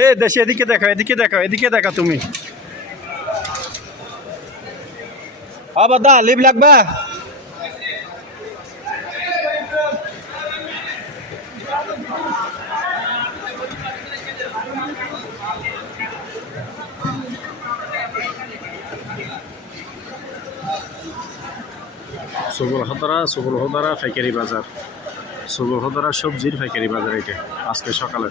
এ দেশে এদিকে দেখো, এদিকে দেখো, এদিকে দেখো তুমি। আবার দা লিভ লাগবে। সুগুল হদরা পাইকারি বাজার। সুগুল হদরা সবজির পাইকারি বাজার এটা আজকে সকালে।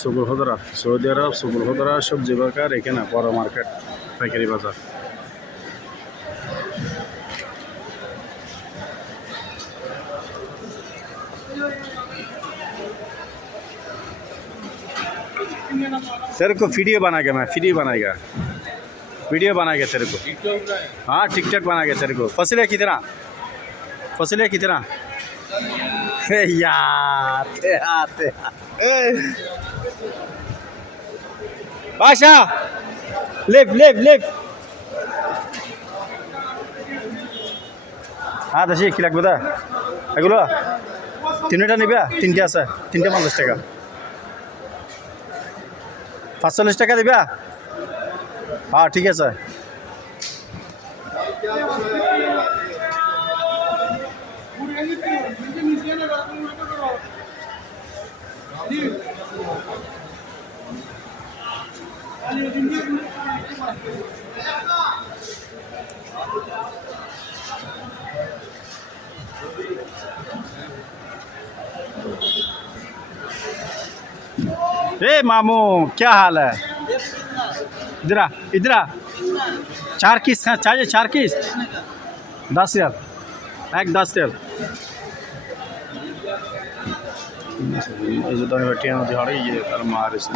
সুগুল হদরা সৌদি আরব, সুগুল হদরা সবজি বাজার এখানে বড় মার্কেট পাইকারি বাজার। तेरे को वीडियो बना के मैं फ्री बनाएगा, वीडियो बनाएगा तेरे को। हाँ टिकटॉक बनाएगा तेरे को। फसले कितना, फसले कितना? यार बाशा लिव लिव लिव। हाँ दशी কি লাগবে দা এগুলো? তিনটা নিবে? তিনটে আছে, তিনটে 50 টাকা। 45 টাকা দিবা? হ্যাঁ ঠিক আছে। ए मामू क्या हाल है? इधर आ, इधर आ। 4 किस चाहिए? 4 किस 10,000 एक 10,000। এই যে দামি বাটিয়া নদী হারে গিয়ে তার মার এসে